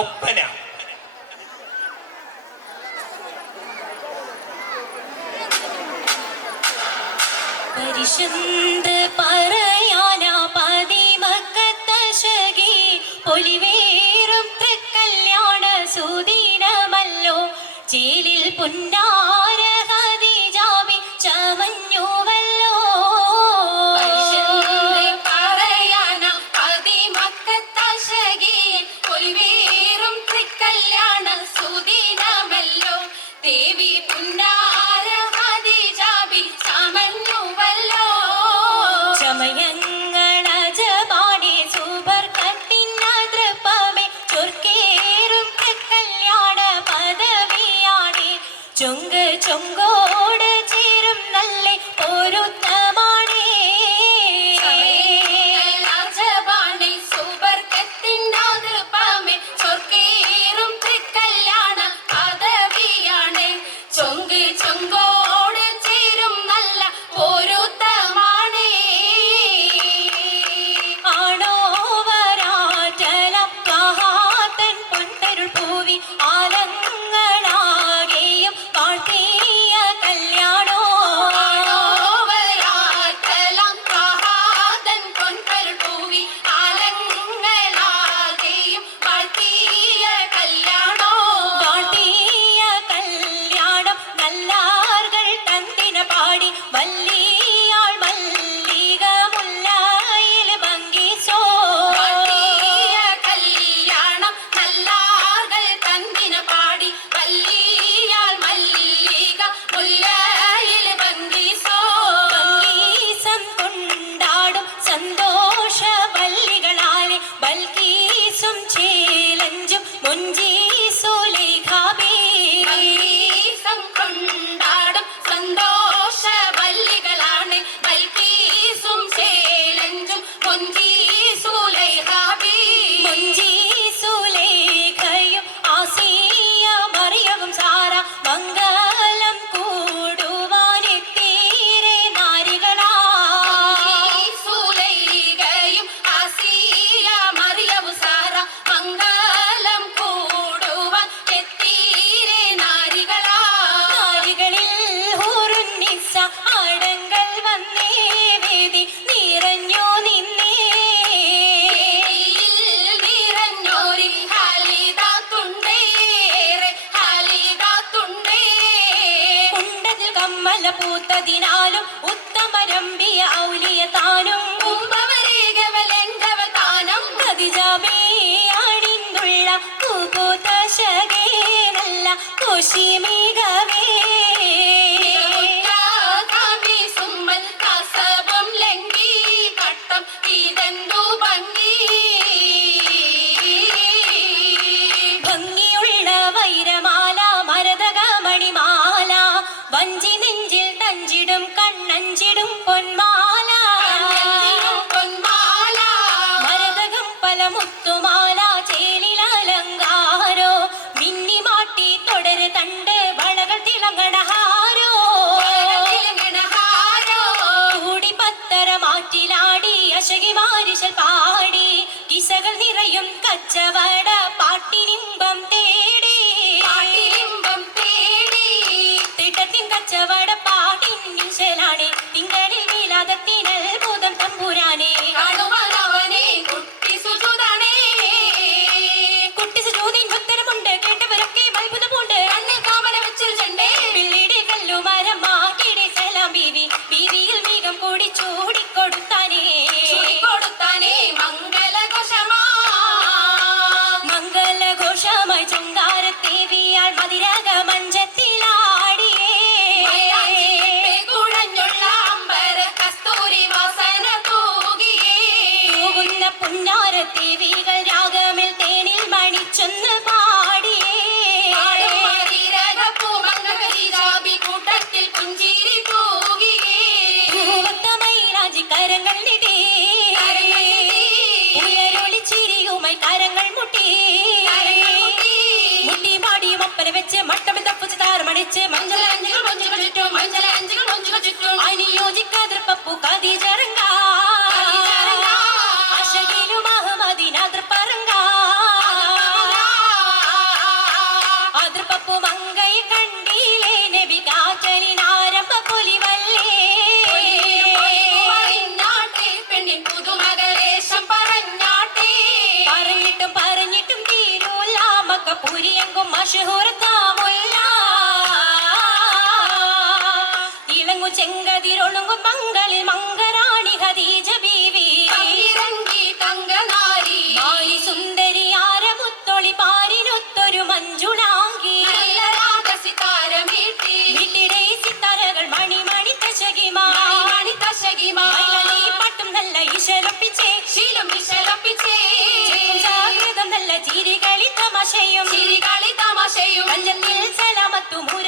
ഒപ്പന. പരിശുദ്ധ പറയാന പതിമക്കത്തശകി പൊലിവേറും തൃക്കല്യാണ സുദിനമല്ലോ ചേലിൽ പുന്നാര ഖദീജാബി ചമഞ്ഞുവല്ലോ. പറയാന പതിമക്കത്തശകി പൊലിവേറും തൃക്കല്യാണ സുദിനമല്ലോ ദേവി പുന്നാര ഖദീജാബി ചമഞ്ഞുവല്ലോ. ചമയങ്ങളജപാണി സുബർക്കത്തിനതൃപ്പമേ ചൊർക്കേറും തൃക്കല്യാണ പദവിയാണി ചൊങ്ക് ചൊങ്കോട് ചേരും നല്ല പൊരുത്തമാണി. രാജപാണി സുബർക്കത്തിനതൃപ്പമേ ചൊർക്കേറും തൃക്കല്യാണ പദവിയാണ് ചൊങ്ക് ചൊങ്കോട് ചേരും നല്ല പൊരുത്തമാണ്. ആണോ വരാറ്റലം മഹാത്തൻ പൊൻതരുൾ പൂവി ആലങ്ങളാകെയും വാഴ്ത്തിയ കല്യാണോ. വരാറ്റലം മഹാതൻ പൊൻപരുൾ പൂവി ആലങ്ങളാകെയും വാഴ്ത്തിയ കല്യാണോ. വാഴ്ത്തിയ കല്യാണം നല്ലാർകൾ തന്തിന പാടി വല്ലിയാൾ മല്ലിക മുല്ലായിൽ ഭംഗിച്ചോ. വാഴ്ത്തിയ കല്യാണം നല്ലാർകൾ തന്തിന പാടി വല്ലിയാൾ മല്ലിക മുല്ലയിൽ ഭംഗിസോ. ഭംഗീസം കൊണ്ടാടും സന്തോഷ വല്ലികളാലെ ബൽക്കീസും ചേലഞ്ചും മുഞ്ചീസുലേഖാബി. ഭംഗീസം കൊണ്ടാടും സന്തോഷ വല്ലികളാണ് ബൽക്കീസും ചേലഞ്ചും മുഞ്ചീസുലൈഹാബി. മുഞ്ചീസുലേഖയും ആസിയ മറിയവും സാറ മംഗലം കൂടുവാനെത്തീരെ നാരികളാ. സുലൈഖയും ആസിയ മറിയവും സാറ മംഗലം കൂടുവാൻ എത്തീരെ നാരികളാ. നാരികളിൽ ഹൂറുന്നിസ്സ അടങ്കൽ വന്നേ വേദി നിറഞ്ഞു നിന്നേ. നിറഞ്ഞോരി ഹാലിദാത്തുണ്ടേറെ ഹാലിദാത്തുണ്ടേ. ഉണ്ടതിൽ കമ്മല പൂത്തതിനാലും ഉത്തമരമ്പിയ ഔലിയ താനും കുംഭവരേഖവലെങ്കവ താനം ഖദീജാബേ അണിന്തുള്ള കുകൂതശകേ നല്ല കുശിമികവേ. കാവി സുമ്മൽ കസബം ലംഘി കട്ടം ഇതെന്തു ഭംഗി. ഭംഗിയുള്ള വൈരമാല മരതകമണിമാല വഞ്ചി നെഞ്ചിൽ തഞ്ചിടും കണ്ണഞ്ചിടും പൊന്മാല. പൊന്മാല മരതകം പല മുത്തുമാല ചേലിൽ അലങ്കാരോ മിന്നിമാട്ടി തുടര് തണ്ട് വളകൾ തിളങ്ങണഹാരോ. തിളങ്ങണഹാരോ. കൂടി പത്തര മാറ്റിലാടി അശകി മാരിശൽ പാടി കിസകൾ നിറയും കച്ചവട പാട്ടിനിമ്പം തേടി. പാട്ടിലിമ്പം തേടി തിട്ടത്തിൻ കച്ചവട പാട്ടിനിശലാണി തിങ്കളിൽ വിലാദത്തിനൽ ഭൂതം തമ്പുരാനെ. കാണുവാനവനെ കുട്ടി സുജുതാണേ. കുട്ടി സുജൂദിൻ ഉത്തരമുണ്ട് കേട്ടവരൊക്കെ അത്ഭുതമുണ്ട്. കണ്ണിൽ കാമന വെച്ചൊരു ചെണ്ടേ പിള്ളിയുടെ കല്ലുമരം മാറ്റിയുടെ സലാം ബീവി ബീവിയിൽ മീകം കൂടി ചൂടിക്കൊടുത്താനേ. കൊടുത്താനേ മംഗലഘോഷമാ. മംഗലഘോഷമായി ചുങ്കാരത്തേവിയാൾ മതിരക മഞ്ചത്തിലാടിയേ. കുഴഞ്ഞുള്ള അമ്പര കസ്തൂരി വാസന തൂകിയേ. തൂകുന്ന പുന്നാരത്തേവികൾ രാഗമിൽ തേനിൽ മണിച്ചൊന്ന് പാടിയേ. മംഗലീജാബി കൂട്ടത്തിൽ പുഞ്ചിരി തൂകിയേ. പൂവത്തമൈരാജി കരങ്ങൾ നീട്ടി ഉയരൊളിച്ചിരിയുമായി കരങ്ങൾ മുട്ടി. മുട്ടി പാടി ഒപ്പന വെച്ച് മട്ടം തപ്പുച്ച് താറമണിച്ച് മഞ്ചലഞ്ചുകൾ മഞ്ചുകൾ ചുറ്റും മഞ്ചലഞ്ചുകൾ മഞ്ചുകൾ ചുറ്റും അനുയോജിക്കാതിർപ്പപ്പു കദീജറങ്ക അശകിലും അഹമ്മദിനാതിർപ്പറങ്ക മഷഹൂറത്താമുല്ല ഇളങ്ങു ചെങ്കതിരൊളുങ്ങും മങ്ങളിൽ മങ്കരാണി ഖദീജ ബീവി ഇറങ്ങി തങ്കനാരി നാരി സുന്ദരിയാര മുത്തൊളി പാരിനൊത്തൊരു മഞ്ജുളാങ്കി നല്ല രാഗസിതാരമീട്ടി വീട്ടിലെ സിത്താരകൾ മണിമണി തശകിമാ മണി തശകിമാ മൈലടി പട്ടും നല്ല ഇശലൊപ്പിച്ചേ ശീലം വിശലപ്പിച്ചേ ജാഗ്രതം നല്ല ചിരികളി തമാശയും ചിരികളി തമാശയും കഞ്ചത്തിൽ സലാമത്തു മൂര